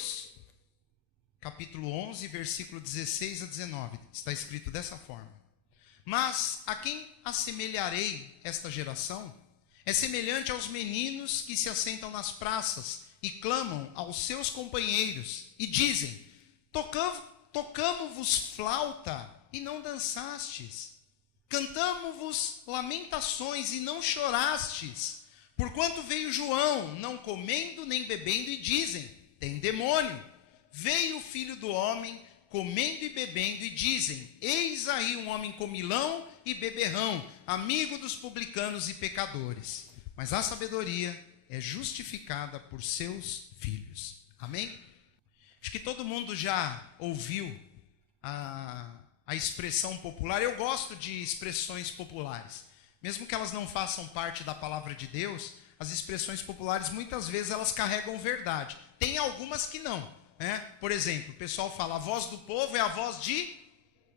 Hebreus, capítulo 11, versículo 16 a 19. Está escrito dessa forma: Mas a quem assemelharei esta geração? É semelhante aos meninos que se assentam nas praças e clamam aos seus companheiros e dizem: Tocamo-vos flauta e não dançastes, cantamo-vos lamentações e não chorastes. Porquanto veio João, não comendo nem bebendo, e dizem: tem demônio. Veio o Filho do Homem, comendo e bebendo, e dizem: eis aí um homem comilão e beberrão, amigo dos publicanos e pecadores. Mas a sabedoria é justificada por seus filhos. Amém? Acho que todo mundo já ouviu a expressão popular. Eu gosto de expressões populares. Mesmo que elas não façam parte da palavra de Deus, as expressões populares, muitas vezes, elas carregam verdade. Tem algumas que não, né? Por exemplo, o pessoal fala: a voz do povo é a voz de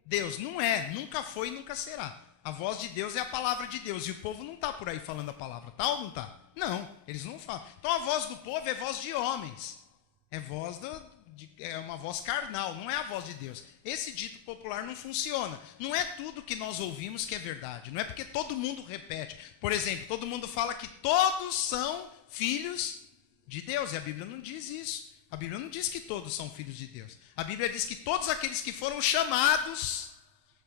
Deus. Não é, nunca foi e nunca será. A voz de Deus é a palavra de Deus. E o povo não está por aí falando a palavra, tá ou não está? Não, eles não falam. Então a voz do povo é voz de homens. É uma voz carnal, não é a voz de Deus. Esse dito popular não funciona. Não é tudo que nós ouvimos que é verdade. Não é porque todo mundo repete. Por exemplo, todo mundo fala que todos são filhos de Deus. E a Bíblia não diz isso. A Bíblia não diz que todos são filhos de Deus. A Bíblia diz que todos aqueles que foram chamados,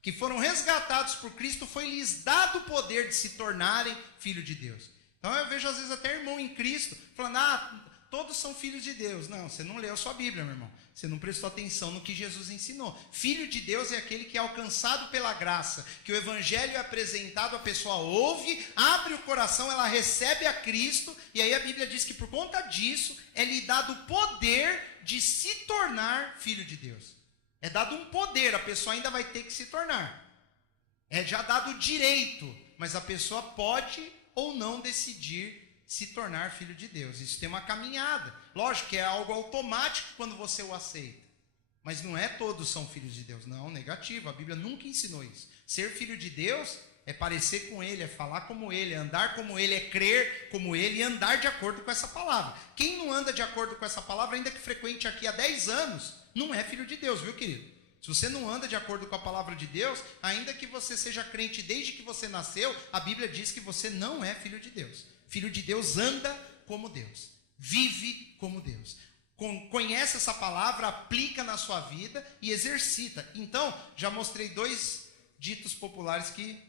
que foram resgatados por Cristo, foi-lhes dado o poder de se tornarem filhos de Deus. Então eu vejo às vezes até irmão em Cristo falando: todos são filhos de Deus. Não, você não leu a sua Bíblia, meu irmão. Você não prestou atenção no que Jesus ensinou. Filho de Deus é aquele que é alcançado pela graça, que o evangelho é apresentado, a pessoa ouve, abre o coração, ela recebe a Cristo, e aí a Bíblia diz que por conta disso é lhe dado o poder de se tornar filho de Deus. É dado um poder, a pessoa ainda vai ter que se tornar. É já dado o direito, mas a pessoa pode ou não decidir se tornar filho de Deus. Isso tem uma caminhada. Lógico que é algo automático quando você o aceita. Mas não é todos são filhos de Deus. Não, negativo. A Bíblia nunca ensinou isso. Ser filho de Deus é parecer com Ele, é falar como Ele, é andar como Ele, é crer como Ele e andar de acordo com essa palavra. Quem não anda de acordo com essa palavra, ainda que frequente aqui há 10 anos, não é filho de Deus, viu, querido? Se você não anda de acordo com a palavra de Deus, ainda que você seja crente desde que você nasceu, a Bíblia diz que você não é filho de Deus. Filho de Deus anda como Deus, vive como Deus, conhece essa palavra, aplica na sua vida e exercita. Então, já mostrei 2 ditos populares que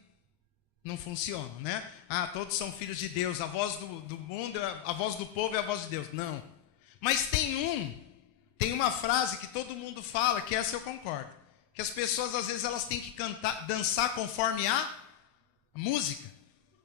não funcionam, né? Todos são filhos de Deus, a voz do mundo, a voz do povo é a voz de Deus. Não. Mas tem uma frase que todo mundo fala, que essa eu concordo, que as pessoas às vezes elas têm que dançar conforme a música.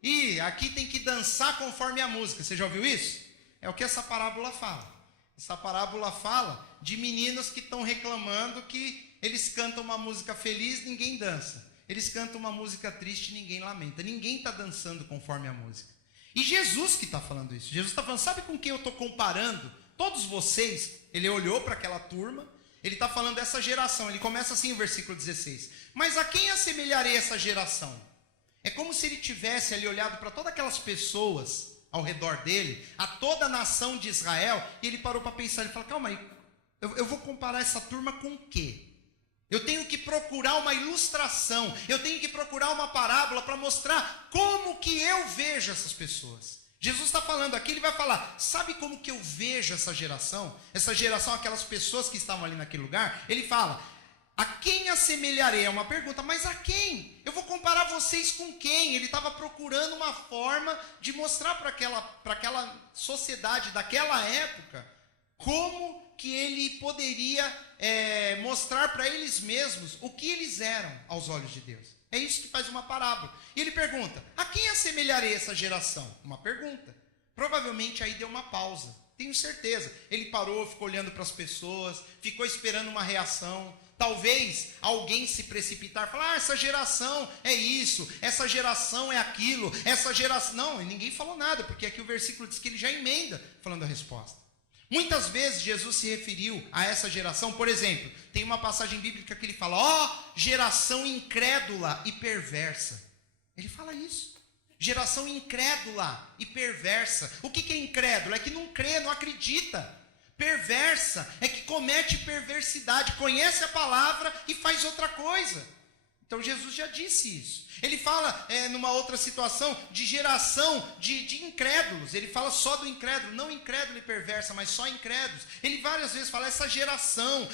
E aqui tem que dançar conforme a música. Você já ouviu isso? É o que essa parábola fala. Essa parábola fala de meninos que estão reclamando que eles cantam uma música feliz, ninguém dança. Eles cantam uma música triste, ninguém lamenta. Ninguém está dançando conforme a música. E Jesus que está falando isso. Jesus está falando: sabe com quem eu estou comparando? Todos vocês. Ele olhou para aquela turma. Ele está falando dessa geração. Ele começa assim o versículo 16. Mas a quem assemelharei essa geração? É como se ele tivesse ali olhado para todas aquelas pessoas ao redor dele, a toda a nação de Israel, e ele parou para pensar. Ele falou: calma aí, eu vou comparar essa turma com o quê? Eu tenho que procurar uma ilustração, eu tenho que procurar uma parábola para mostrar como que eu vejo essas pessoas. Jesus está falando aqui, ele vai falar: sabe como que eu vejo essa geração? Essa geração, aquelas pessoas que estavam ali naquele lugar. Ele fala: a quem assemelharei? É uma pergunta, mas a quem? Eu vou comparar vocês com quem? Ele estava procurando uma forma de mostrar para aquela sociedade daquela época como que ele poderia mostrar para eles mesmos o que eles eram aos olhos de Deus. É isso que faz uma parábola. E ele pergunta: a quem assemelharei essa geração? Uma pergunta. Provavelmente aí deu uma pausa. Tenho certeza. Ele parou, ficou olhando para as pessoas, ficou esperando uma reação. Talvez alguém se precipitar, falar: essa geração é isso, essa geração é aquilo, essa geração... Não, e ninguém falou nada, porque aqui o versículo diz que ele já emenda falando a resposta. Muitas vezes Jesus se referiu a essa geração. Por exemplo, tem uma passagem bíblica que ele fala: geração incrédula e perversa. Ele fala isso. Geração incrédula e perversa. O que é incrédula? É que não crê, não acredita. Perversa é que comete perversidade, conhece a palavra e faz outra coisa. Então Jesus já disse isso. Ele fala numa outra situação de geração de incrédulos. Ele fala só do incrédulo, não incrédulo e perversa, mas só incrédulos. Ele várias vezes fala essa geração.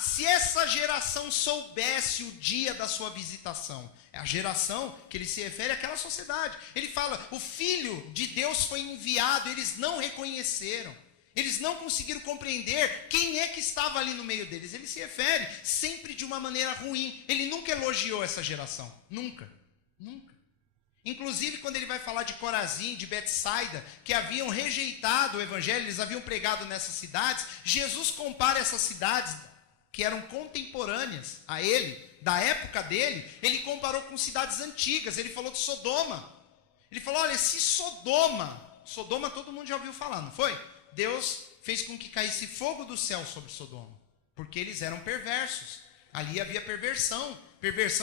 Se essa geração soubesse o dia da sua visitação. É a geração que ele se refere àquela sociedade. Ele fala, o Filho de Deus foi enviado, eles não reconheceram. Eles não conseguiram compreender quem é que estava ali no meio deles. Ele se refere sempre de uma maneira ruim. Ele nunca elogiou essa geração. Nunca. Nunca. Inclusive, quando ele vai falar de Corazim, de Betsaida, que haviam rejeitado o evangelho, eles haviam pregado nessas cidades, Jesus compara essas cidades, que eram contemporâneas a ele, da época dele, ele comparou com cidades antigas. Ele falou de Sodoma. Ele falou, olha, se Sodoma todo mundo já ouviu falar, não foi? Deus fez com que caísse fogo do céu sobre Sodoma, porque eles eram perversos. Ali havia perversão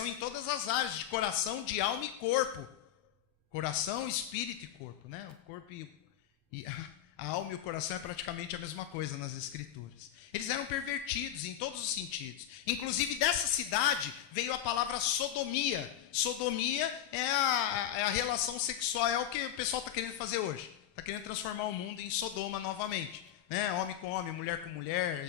em todas as áreas, de coração, de alma e corpo. Coração, espírito e corpo, né? O corpo e a alma e o coração é praticamente a mesma coisa nas escrituras. Eles eram pervertidos em todos os sentidos. Inclusive dessa cidade veio a palavra sodomia. Sodomia é a relação sexual, é o que o pessoal está querendo fazer hoje. Está querendo transformar o mundo em Sodoma novamente, né? Homem com homem, mulher com mulher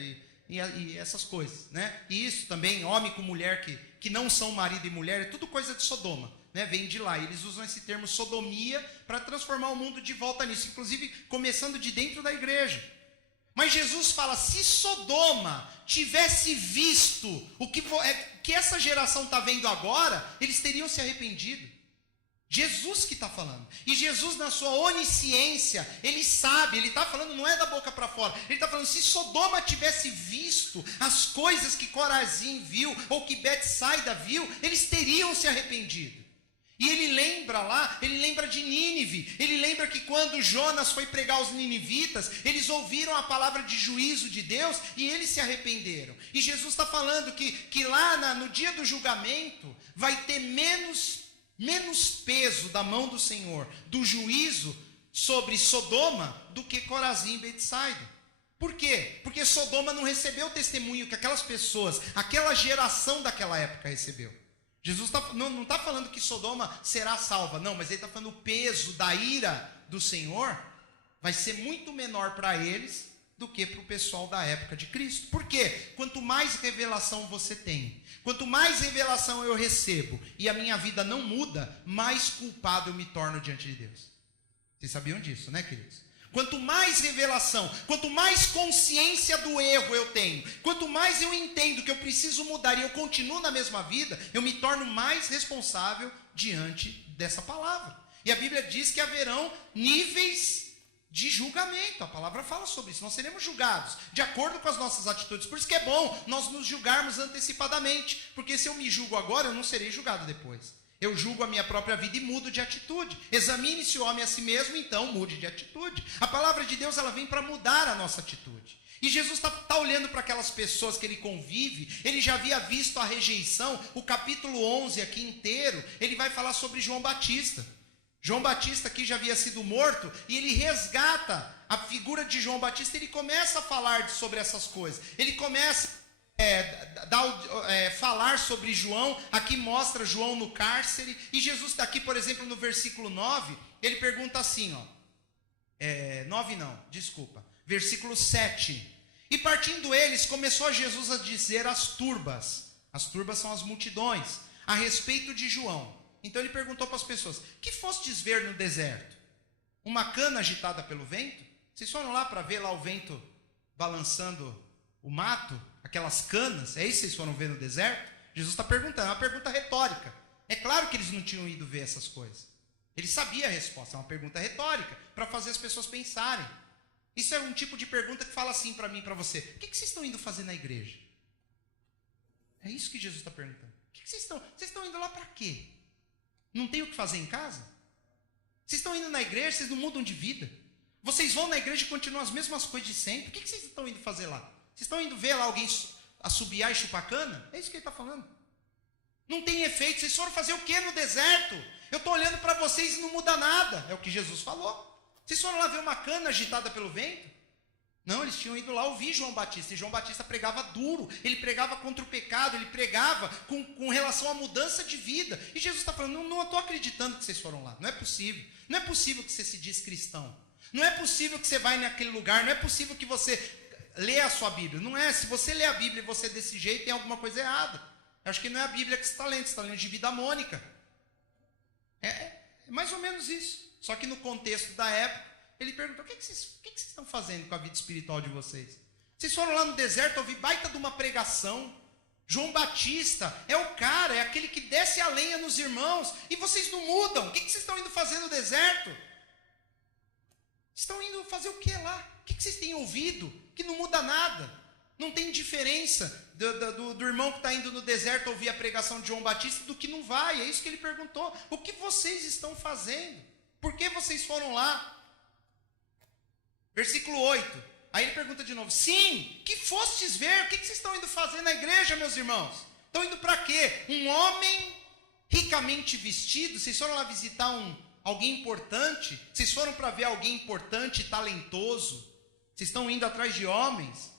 e essas coisas, né? E isso também, homem com mulher que não são marido e mulher, é tudo coisa de Sodoma, né? Vem de lá. Eles usam esse termo sodomia para transformar o mundo de volta nisso, inclusive começando de dentro da igreja. Mas Jesus fala, se Sodoma tivesse visto o que essa geração está vendo agora, eles teriam se arrependido. Jesus que está falando. E Jesus, na sua onisciência, ele sabe, ele está falando, não é da boca para fora. Ele está falando, se Sodoma tivesse visto as coisas que Corazim viu, ou que Betsaida viu, eles teriam se arrependido. E ele lembra de Nínive. Ele lembra que quando Jonas foi pregar aos ninivitas, eles ouviram a palavra de juízo de Deus e eles se arrependeram. E Jesus está falando que lá no dia do julgamento vai ter menos peso da mão do Senhor, do juízo sobre Sodoma, do que Corazim e Betsaida. Por quê? Porque Sodoma não recebeu o testemunho que aquelas pessoas, aquela geração daquela época recebeu. Jesus não está falando que Sodoma será salva, não, mas ele está falando o peso da ira do Senhor vai ser muito menor para eles do que para o pessoal da época de Cristo. Por quê? Quanto mais revelação você tem, quanto mais revelação eu recebo e a minha vida não muda, mais culpado eu me torno diante de Deus. Vocês sabiam disso, né, queridos? Quanto mais revelação, quanto mais consciência do erro eu tenho, quanto mais eu entendo que eu preciso mudar e eu continuo na mesma vida, eu me torno mais responsável diante dessa palavra. E a Bíblia diz que haverão níveis de julgamento. A palavra fala sobre isso. Nós seremos julgados de acordo com as nossas atitudes. Por isso que é bom nós nos julgarmos antecipadamente, porque se eu me julgo agora, eu não serei julgado depois. Eu julgo a minha própria vida e mudo de atitude. Examine-se o homem a si mesmo, então mude de atitude. A palavra de Deus, ela vem para mudar a nossa atitude. E Jesus está olhando para aquelas pessoas que ele convive. Ele já havia visto a rejeição. O capítulo 11 aqui inteiro, ele vai falar sobre João Batista. João Batista aqui já havia sido morto, e ele resgata a figura de João Batista. Ele começa a falar sobre essas coisas. Ele começa falar sobre João. Aqui mostra João no cárcere. E Jesus está aqui, por exemplo, no versículo 9. Ele pergunta assim, 9 não, desculpa. Versículo 7. E partindo eles, começou Jesus a dizer às turbas. As turbas são as multidões, a respeito de João. Então ele perguntou para as pessoas: que fostes ver no deserto? Uma cana agitada pelo vento? Vocês foram lá para ver lá o vento balançando o mato? Aquelas canas? É isso que vocês foram ver no deserto? Jesus está perguntando, é uma pergunta retórica. É claro que eles não tinham ido ver essas coisas. Ele sabia a resposta, é uma pergunta retórica, para fazer as pessoas pensarem. Isso é um tipo de pergunta que fala assim para mim e para você: o que vocês estão indo fazer na igreja? É isso que Jesus está perguntando. O que vocês estão indo lá para quê? Não tem o que fazer em casa? Vocês estão indo na igreja, vocês não mudam de vida. Vocês vão na igreja e continuam as mesmas coisas de sempre. O que vocês estão indo fazer lá? Vocês estão indo ver lá alguém assobiar e chupar cana? É isso que ele está falando. Não tem efeito. Vocês foram fazer o que no deserto? Eu estou olhando para vocês e não muda nada. É o que Jesus falou. Vocês foram lá ver uma cana agitada pelo vento? Não, eles tinham ido lá ouvir João Batista, e João Batista pregava duro, ele pregava contra o pecado, ele pregava com relação à mudança de vida. E Jesus está falando, não estou acreditando que vocês foram lá, não é possível. Não é possível que você se diz cristão. Não é possível que você vai naquele lugar, não é possível que você lê a sua Bíblia. Não é, se você lê a Bíblia e você é desse jeito, tem alguma coisa errada. Eu acho que não é a Bíblia que você está lendo de vida mônica. É mais ou menos isso. Só que no contexto da época, ele perguntou, o que vocês estão fazendo com a vida espiritual de vocês? Vocês foram lá no deserto ouvir baita de uma pregação. João Batista é o cara, é aquele que desce a lenha nos irmãos, e vocês não mudam. O que vocês estão indo fazer no deserto? Estão indo fazer o que lá? O que vocês têm ouvido? Que não muda nada. Não tem diferença do irmão que está indo no deserto ouvir a pregação de João Batista do que não vai. É isso que ele perguntou. O que vocês estão fazendo? Por que vocês foram lá? Versículo 8. Aí ele pergunta de novo. Sim, que fostes ver? O que vocês estão indo fazer na igreja, meus irmãos? Estão indo para quê? Um homem ricamente vestido? Vocês foram lá visitar alguém importante? Vocês foram para ver alguém importante e talentoso? Vocês estão indo atrás de homens?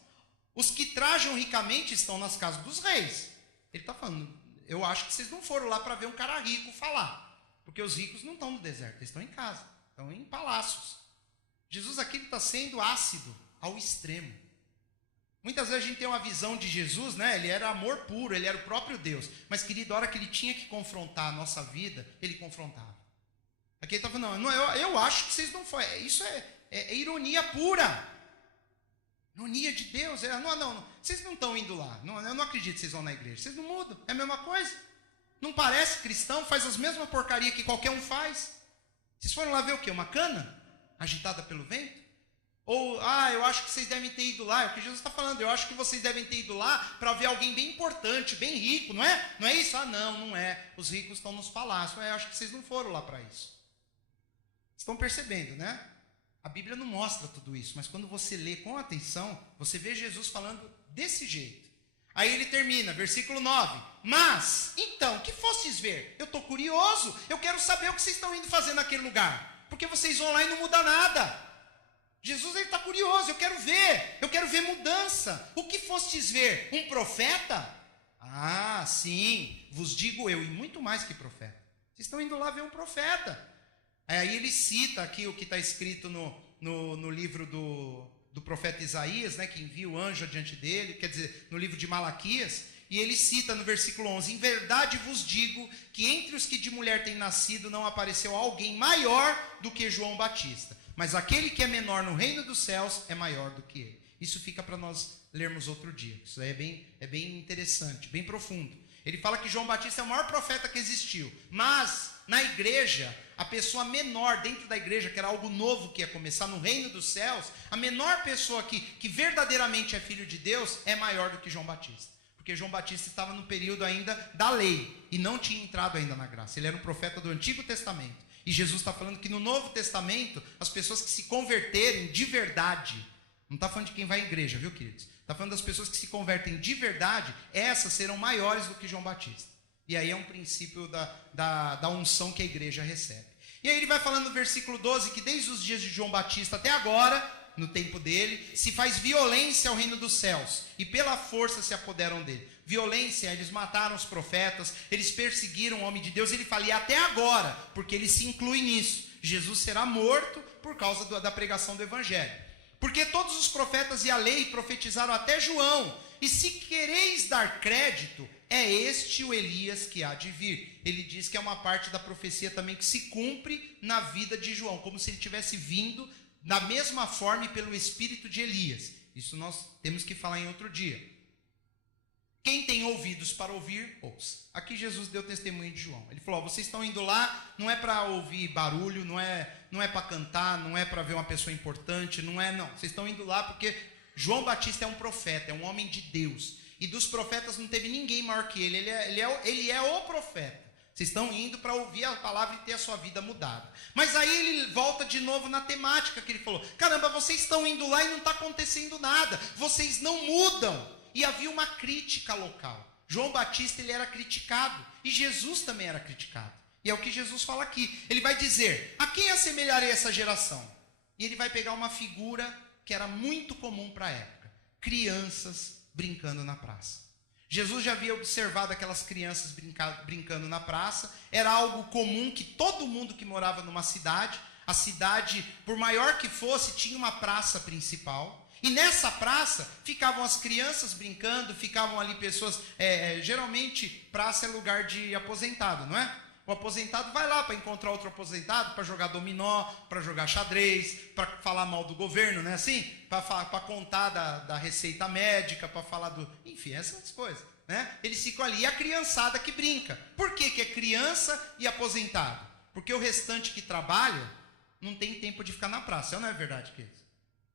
Os que trajam ricamente estão nas casas dos reis. Ele está falando, eu acho que vocês não foram lá para ver um cara rico falar. Porque os ricos não estão no deserto, eles estão em casa, estão em palácios. Jesus aqui está sendo ácido ao extremo. Muitas vezes a gente tem uma visão de Jesus, né? Ele era amor puro, ele era o próprio Deus. Mas, querido, a hora que ele tinha que confrontar a nossa vida, ele confrontava. Aqui ele está falando, não, eu acho que vocês não foram. Isso é ironia pura. Ironia de Deus. Não, vocês não estão indo lá. Não, eu não acredito que vocês vão na igreja. Vocês não mudam, é a mesma coisa. Não parece cristão, faz as mesmas porcarias que qualquer um faz. Vocês foram lá ver o quê? Uma cana agitada pelo vento? Ou, eu acho que vocês devem ter ido lá, é o que Jesus está falando, eu acho que vocês devem ter ido lá para ver alguém bem importante, bem rico, não é? Não é isso? Não é. Os ricos estão nos palácios. Eu acho que vocês não foram lá para isso. Estão percebendo, né? A Bíblia não mostra tudo isso, mas quando você lê com atenção, você vê Jesus falando desse jeito. Aí ele termina, versículo 9. Mas, então, que fostes ver? Eu estou curioso, eu quero saber o que vocês estão indo fazer naquele lugar. Porque vocês vão lá e não muda nada. Jesus está curioso, eu quero ver mudança. O que fostes ver? Um profeta? Sim, vos digo eu, e muito mais que profeta. Vocês estão indo lá ver um profeta. Aí ele cita aqui o que está escrito no livro do profeta Isaías, né, que envia o anjo adiante dele, quer dizer, no livro de Malaquias, e ele cita no versículo 11, em verdade vos digo que entre os que de mulher têm nascido não apareceu alguém maior do que João Batista, mas aquele que é menor no reino dos céus é maior do que ele. Isso fica para nós lermos outro dia, isso é bem interessante, bem profundo. Ele fala que João Batista é o maior profeta que existiu, mas na igreja, a pessoa menor dentro da igreja, que era algo novo que ia começar no reino dos céus, a menor pessoa que verdadeiramente é filho de Deus é maior do que João Batista. Porque João Batista estava no período ainda da lei e não tinha entrado ainda na graça. Ele era um profeta do Antigo Testamento. E Jesus está falando que no Novo Testamento, as pessoas que se converterem de verdade, não está falando de quem vai à igreja, viu, queridos? Está falando das pessoas que se convertem de verdade, essas serão maiores do que João Batista. E aí é um princípio da unção que a igreja recebe. E aí ele vai falando no versículo 12, que desde os dias de João Batista até agora, no tempo dele, se faz violência ao reino dos céus, e pela força se apoderam dele. Violência, eles mataram os profetas, eles perseguiram o homem de Deus, ele fala, e até agora, porque ele se inclui nisso, Jesus será morto por causa da pregação do evangelho. Porque todos os profetas e a lei profetizaram até João, e se quereis dar crédito, é este o Elias que há de vir. Ele diz que é uma parte da profecia também que se cumpre na vida de João, como se ele tivesse vindo da mesma forma e pelo espírito de Elias. Isso nós temos que falar em outro dia. Quem tem ouvidos para ouvir, ouça. Aqui Jesus deu testemunho de João. Ele falou, vocês estão indo lá, não é para ouvir barulho, não é para cantar, não é para ver uma pessoa importante, não. Vocês estão indo lá porque João Batista é um profeta, é um homem de Deus. E dos profetas não teve ninguém maior que ele. Ele é o profeta. Vocês estão indo para ouvir a palavra e ter a sua vida mudada. Mas aí ele volta de novo na temática que ele falou. Caramba, vocês estão indo lá e não está acontecendo nada. Vocês não mudam. E havia uma crítica local. João Batista, ele era criticado. E Jesus também era criticado. E é o que Jesus fala aqui. Ele vai dizer, a quem assemelharei essa geração? E ele vai pegar uma figura que era muito comum para a época: crianças brincando na praça. Jesus já havia observado aquelas crianças brincando na praça. Era algo comum que todo mundo que morava numa cidade, a cidade, por maior que fosse, tinha uma praça principal. E nessa praça ficavam as crianças brincando, ficavam ali pessoas. Geralmente, praça é lugar de aposentado, não é? O aposentado vai lá para encontrar outro aposentado, para jogar dominó, para jogar xadrez, para falar mal do governo, não é assim? Para contar da receita médica, para falar do... Enfim, essas coisas, né? Eles ficam ali. E a criançada que brinca. Por que é criança e aposentado? Porque o restante que trabalha não tem tempo de ficar na praça. Não é verdade, queridos?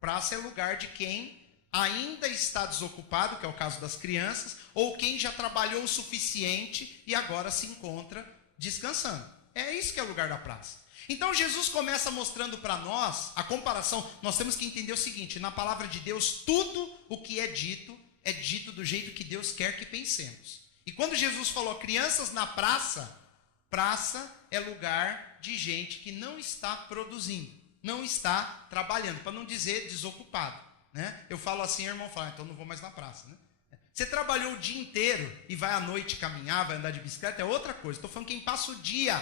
Praça é lugar de quem ainda está desocupado, que é o caso das crianças, ou quem já trabalhou o suficiente e agora se encontra descansando. É isso que é o lugar da praça. Então Jesus começa mostrando para nós a comparação. Nós temos que entender o seguinte: na palavra de Deus, tudo o que é dito do jeito que Deus quer que pensemos. E quando Jesus falou crianças na praça, praça é lugar de gente que não está produzindo, não está trabalhando, para não dizer desocupado, né? Eu falo assim, irmão fala, então não vou mais na praça, né? Você trabalhou o dia inteiro e vai à noite caminhar, vai andar de bicicleta, é outra coisa. Estou falando quem passa o dia.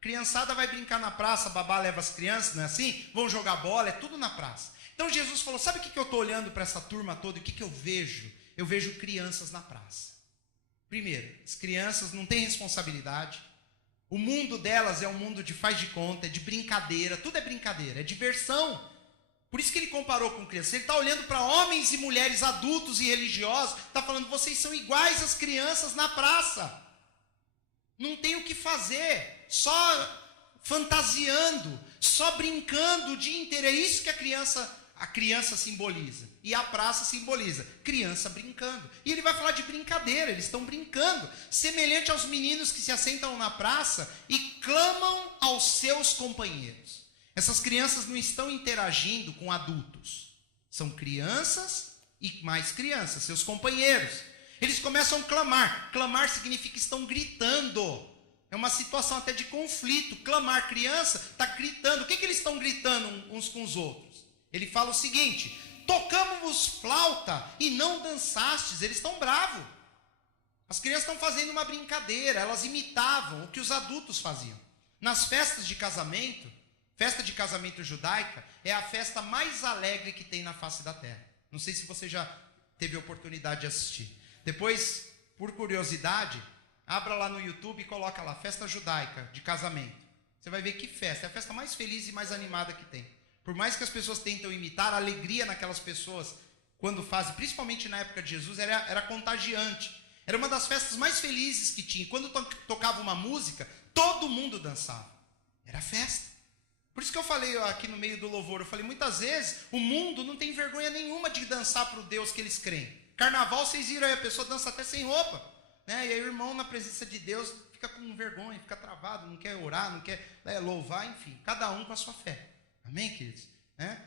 Criançada vai brincar na praça, babá leva as crianças, não é assim? Vão jogar bola, é tudo na praça. Então Jesus falou, sabe o que eu estou olhando para essa turma toda? E o que eu vejo? Eu vejo crianças na praça. Primeiro, as crianças não têm responsabilidade. O mundo delas é um mundo de faz de conta, é de brincadeira, tudo é brincadeira, é diversão. Por isso que ele comparou com crianças. Ele está olhando para homens e mulheres adultos e religiosos, está falando, vocês são iguais às crianças na praça. Não tem o que fazer, só fantasiando, só brincando o dia inteiro. É isso que a criança simboliza. E a praça simboliza criança brincando. E ele vai falar de brincadeira, eles estão brincando. Semelhante aos meninos que se assentam na praça e clamam aos seus companheiros. Essas crianças não estão interagindo com adultos. São crianças e mais crianças, seus companheiros. Eles começam a clamar. Clamar significa que estão gritando. É uma situação até de conflito. Clamar, criança, está gritando. O que eles estão gritando uns com os outros? Ele fala o seguinte: tocamos-vos flauta e não dançastes. Eles estão bravos. As crianças estão fazendo uma brincadeira. Elas imitavam o que os adultos faziam. Nas festas de casamento, festa de casamento judaica é a festa mais alegre que tem na face da terra. Não sei se você já teve a oportunidade de assistir. Depois, por curiosidade, abra lá no YouTube e coloca lá, festa judaica de casamento. Você vai ver que festa, é a festa mais feliz e mais animada que tem. Por mais que as pessoas tentam imitar, a alegria naquelas pessoas, quando fazem, principalmente na época de Jesus, era contagiante. Era uma das festas mais felizes que tinha. Quando tocava uma música, todo mundo dançava. Era festa. Por isso que eu falei aqui no meio do louvor, eu falei, muitas vezes o mundo não tem vergonha nenhuma de dançar para o Deus que eles creem. Carnaval, vocês viram aí, a pessoa dança até sem roupa, né? E aí o irmão na presença de Deus fica com vergonha, fica travado, não quer orar, não quer louvar, enfim, cada um com a sua fé. Amém, queridos?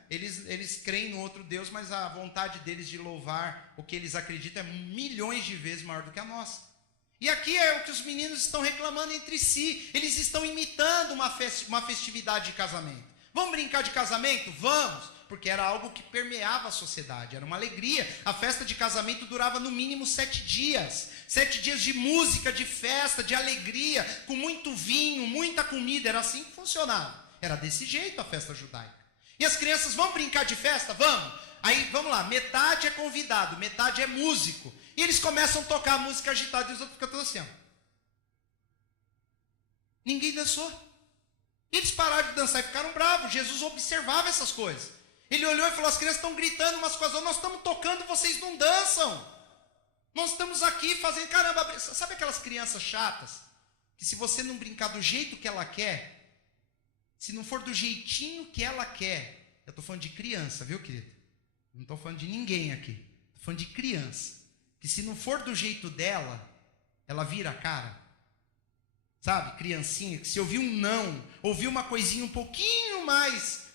Eles creem no outro Deus, mas a vontade deles de louvar o que eles acreditam é milhões de vezes maior do que a nossa. E aqui é o que os meninos estão reclamando entre si. Eles estão imitando uma festividade de casamento. Vamos brincar de casamento? Vamos! Porque era algo que permeava a sociedade, era uma alegria. A festa de casamento durava no mínimo 7 dias. 7 dias de música, de festa, de alegria, com muito vinho, muita comida. Era assim que funcionava. Era desse jeito a festa judaica. E as crianças, vão brincar de festa? Vamos! Aí, vamos lá, metade é convidado, metade é músico. E eles começam a tocar a música agitada e os outros ficam todos assim, ó. Ninguém dançou. Eles pararam de dançar e ficaram bravos. Jesus observava essas coisas. Ele olhou e falou, as crianças estão gritando umas com as outras, nós estamos tocando, vocês não dançam. Nós estamos aqui fazendo, caramba, sabe aquelas crianças chatas? Que se você não brincar do jeito que ela quer, se não for do jeitinho que ela quer, eu estou falando de criança, viu, querido? Não estou falando de ninguém aqui, estou falando de criança. Que se não for do jeito dela, ela vira a cara. Sabe, criancinha, que se ouvir um não, ouvir uma coisinha um pouquinho mais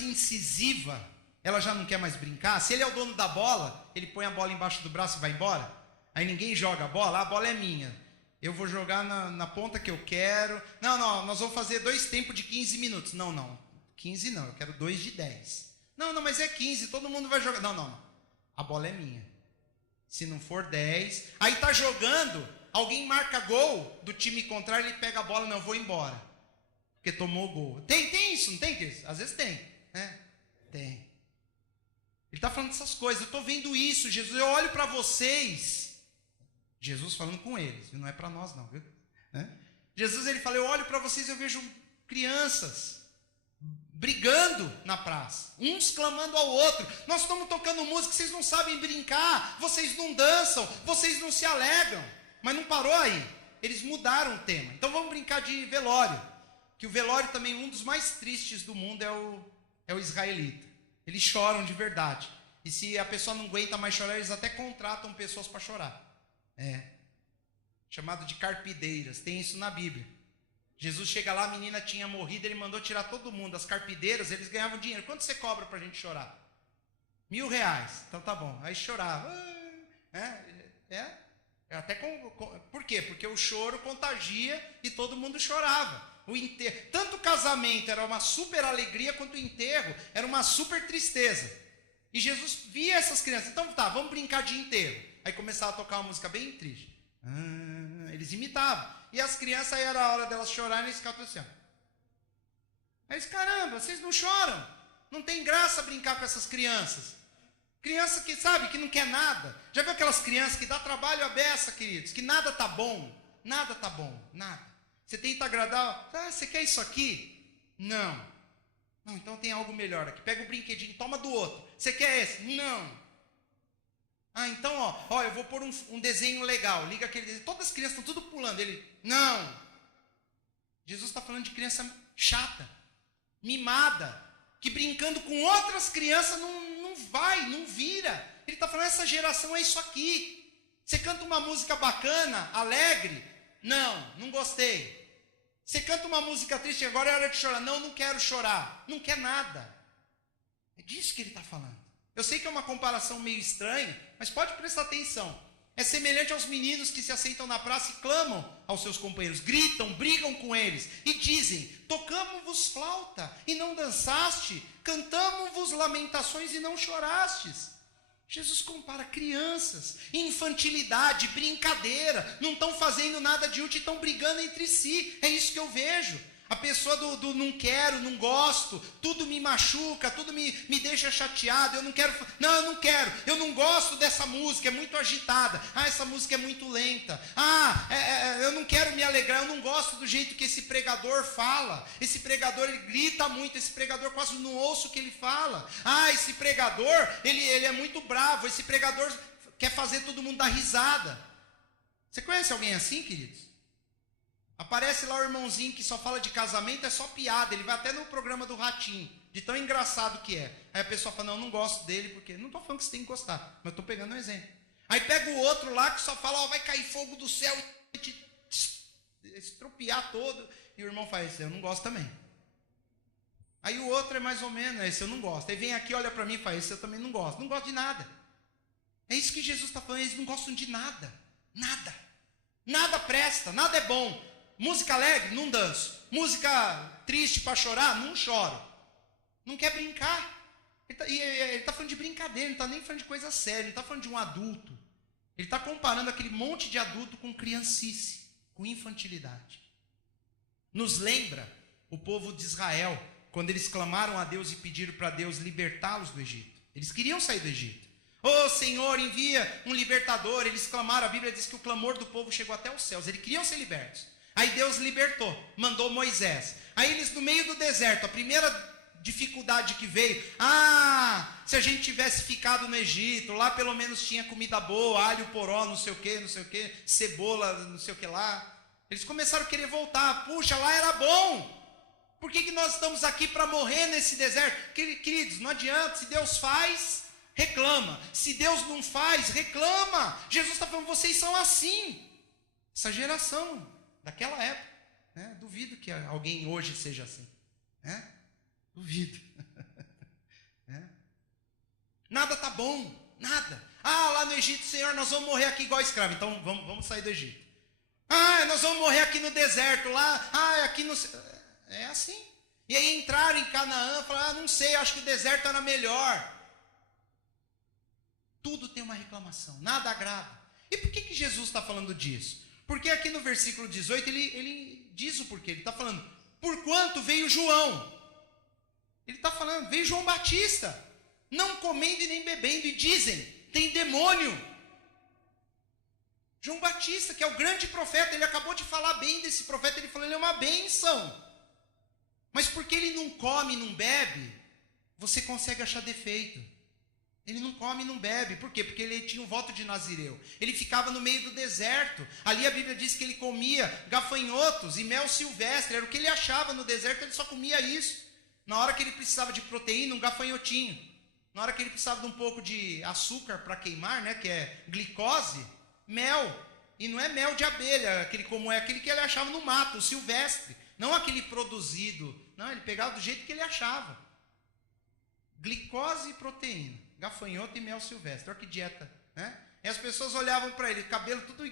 incisiva, ela já não quer mais brincar. Se ele é o dono da bola, ele põe a bola embaixo do braço e vai embora. Aí ninguém joga a bola é minha. Eu vou jogar na ponta que eu quero. Não, nós vamos fazer 2 tempos de 15 minutos. Não, 15 não, eu quero 2 de 10. Não, mas é 15, todo mundo vai jogar. Não. A bola é minha. Se não for 10, aí tá jogando, alguém marca gol do time contrário, ele pega a bola, não, eu vou embora. Porque tomou gol. Tem isso, não tem, Cris? Às vezes tem, né? Tem. Ele está falando dessas coisas, eu estou vendo isso, Jesus, eu olho para vocês. Jesus falando com eles, não é para nós não, viu? Jesus, ele fala, eu olho para vocês, eu vejo crianças brigando na praça, uns clamando ao outro. Nós estamos tocando música, vocês não sabem brincar, vocês não dançam, vocês não se alegram. Mas não parou aí, eles mudaram o tema. Então vamos brincar de velório, que o velório também, um dos mais tristes do mundo é o israelita. Eles choram de verdade, e se a pessoa não aguenta mais chorar, eles até contratam pessoas para chorar. Chamado de carpideiras, tem isso na Bíblia. Jesus chega lá, a menina tinha morrido, ele mandou tirar todo mundo. As carpideiras, eles ganhavam dinheiro. Quanto você cobra pra gente chorar? R$1.000. Então tá bom. Aí chorava. Até por quê? Porque o choro contagia e todo mundo chorava. O enterro, tanto o casamento era uma super alegria, quanto o enterro era uma super tristeza. E Jesus via essas crianças. Então tá, vamos brincar de enterro. Aí começava a tocar uma música bem triste. Eles imitavam. E as crianças, aí era a hora delas chorarem, eles ficavam assim. Aí eles, caramba, vocês não choram? Não tem graça brincar com essas crianças. Criança que, sabe, que não quer nada. Já viu aquelas crianças que dá trabalho à beça, queridos? Que nada tá bom. Nada tá bom, nada. Você tenta agradar, você quer isso aqui? Não, então tem algo melhor aqui. Pega o brinquedinho, toma do outro. Você quer esse? Não. Então, eu vou pôr um desenho legal. Liga aquele desenho. Todas as crianças estão tudo pulando. Ele, não. Jesus está falando de criança chata, mimada, que brincando com outras crianças não vira. Ele está falando, essa geração é isso aqui. Você canta uma música bacana, alegre. Não gostei. Você canta uma música triste, agora é hora de chorar. Não quero chorar. Não quer nada. É disso que ele está falando. Eu sei que é uma comparação meio estranha, mas pode prestar atenção. É semelhante aos meninos que se assentam na praça e clamam aos seus companheiros, gritam, brigam com eles e dizem, tocamos-vos flauta e não dançaste, cantamos-vos lamentações e não chorastes. Jesus compara crianças, infantilidade, brincadeira, não estão fazendo nada de útil, estão brigando entre si. É isso que eu vejo. A pessoa do não quero, não gosto, tudo me machuca, tudo me deixa chateado, eu não quero, eu não gosto dessa música, é muito agitada, essa música é muito lenta, eu não quero me alegrar, eu não gosto do jeito que esse pregador fala, esse pregador ele grita muito, esse pregador quase não ouço o que ele fala, esse pregador, ele é muito bravo, esse pregador quer fazer todo mundo dar risada. Você conhece alguém assim, queridos? Aparece lá o irmãozinho que só fala de casamento, é só piada. Ele vai até no programa do Ratinho, de tão engraçado que é. Aí a pessoa fala, não não gosto dele, porque... Não estou falando que você tem que gostar, mas eu estou pegando um exemplo. Aí pega o outro lá que só fala, vai cair fogo do céu e te estropiar todo. E o irmão faz, eu não gosto também. Aí o outro é mais ou menos, esse eu não gosto. Aí vem aqui, olha para mim e faz, esse eu também não gosto. Não gosto de nada. É isso que Jesus está falando, eles não gostam de nada. Nada. Nada presta, nada é bom. Música alegre, não danço. Música triste para chorar, não choro. Não quer brincar. Ele está falando de brincadeira, não está nem falando de coisa séria, não está falando de um adulto. Ele está comparando aquele monte de adulto com criancice, com infantilidade. Nos lembra o povo de Israel, quando eles clamaram a Deus e pediram para Deus libertá-los do Egito. Eles queriam sair do Egito. Senhor, envia um libertador. Eles clamaram, a Bíblia diz que o clamor do povo chegou até os céus. Eles queriam ser libertos. Aí Deus libertou, mandou Moisés. Aí eles no meio do deserto, a primeira dificuldade que veio, se a gente tivesse ficado no Egito, lá pelo menos tinha comida boa, alho poró, não sei o que, cebola, não sei o que lá. Eles começaram a querer voltar, puxa, lá era bom. Por que nós estamos aqui para morrer nesse deserto? Queridos, não adianta, se Deus faz, reclama. Se Deus não faz, reclama. Jesus está falando, vocês são assim. Essa geração daquela época, né? Duvido que alguém hoje seja assim, né? Duvido. Nada tá bom, nada. Lá no Egito, Senhor, nós vamos morrer aqui igual escravo, então vamos sair do Egito. Nós vamos morrer aqui no deserto, lá, aqui no... É assim. E aí entraram em Canaã, falaram, não sei, acho que o deserto era melhor. Tudo tem uma reclamação, nada agrada. E por que Jesus está falando disso? Porque aqui no versículo 18, ele diz o porquê. Ele está falando, porquanto veio João. Ele está falando, veio João Batista, não comendo e nem bebendo, e dizem, tem demônio. João Batista, que é o grande profeta, ele acabou de falar bem desse profeta, ele falou, ele é uma bênção. Mas porque ele não come e não bebe, você consegue achar defeito. Ele não come e não bebe. Por quê? Porque ele tinha um voto de Nazireu. Ele ficava no meio do deserto. Ali a Bíblia diz que ele comia gafanhotos e mel silvestre. Era o que ele achava no deserto, ele só comia isso. Na hora que ele precisava de proteína, um gafanhotinho. Na hora que ele precisava de um pouco de açúcar para queimar, né, que é glicose, mel. E não é mel de abelha, aquele como é aquele que ele achava no mato, o silvestre. Não aquele produzido. Não, ele pegava do jeito que ele achava. Glicose e proteína. Gafanhoto e mel silvestre. Olha que dieta, né? E as pessoas olhavam para ele, cabelo tudo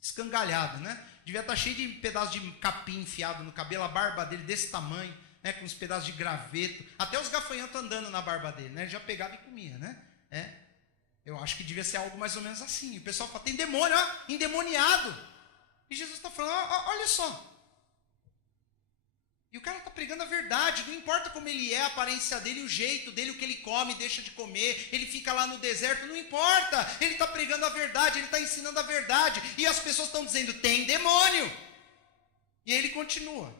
escangalhado, né? Devia estar cheio de pedaços de capim enfiado no cabelo, a barba dele desse tamanho, né? Com uns pedaços de graveto. Até os gafanhotos andando na barba dele, né? Ele já pegava e comia, né? Eu acho que devia ser algo mais ou menos assim. O pessoal fala, tem demônio, ó, endemoniado. E Jesus está falando, olha só. E o cara está pregando a verdade, não importa como ele é, a aparência dele, o jeito dele, o que ele come, deixa de comer, ele fica lá no deserto, não importa, ele está pregando a verdade, ele está ensinando a verdade, e as pessoas estão dizendo, tem demônio. E ele continua,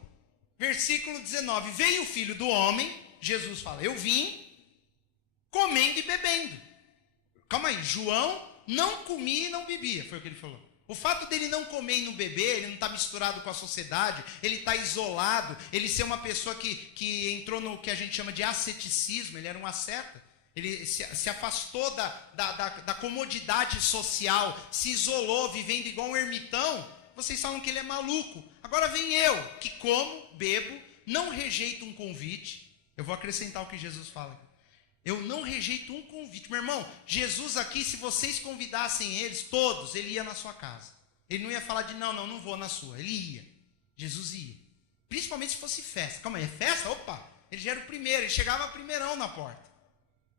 versículo 19, veio o filho do homem, Jesus fala, eu vim comendo e bebendo. Calma aí, João não comia e não bebia, foi o que ele falou. O fato dele não comer e não beber, ele não está misturado com a sociedade, ele está isolado, ele ser uma pessoa que entrou no que a gente chama de asceticismo, ele era um asceta, ele se afastou da comodidade social, se isolou, vivendo igual um ermitão, vocês falam que ele é maluco. Agora vem eu, que como, bebo, não rejeito um convite, eu vou acrescentar o que Jesus fala. Eu não rejeito um convite. Meu irmão, Jesus aqui, se vocês convidassem eles, todos, ele ia na sua casa. Ele não ia falar de não vou na sua. Ele ia. Jesus ia. Principalmente se fosse festa. Calma aí, é festa? Opa! Ele já era o primeiro, ele chegava primeirão na porta.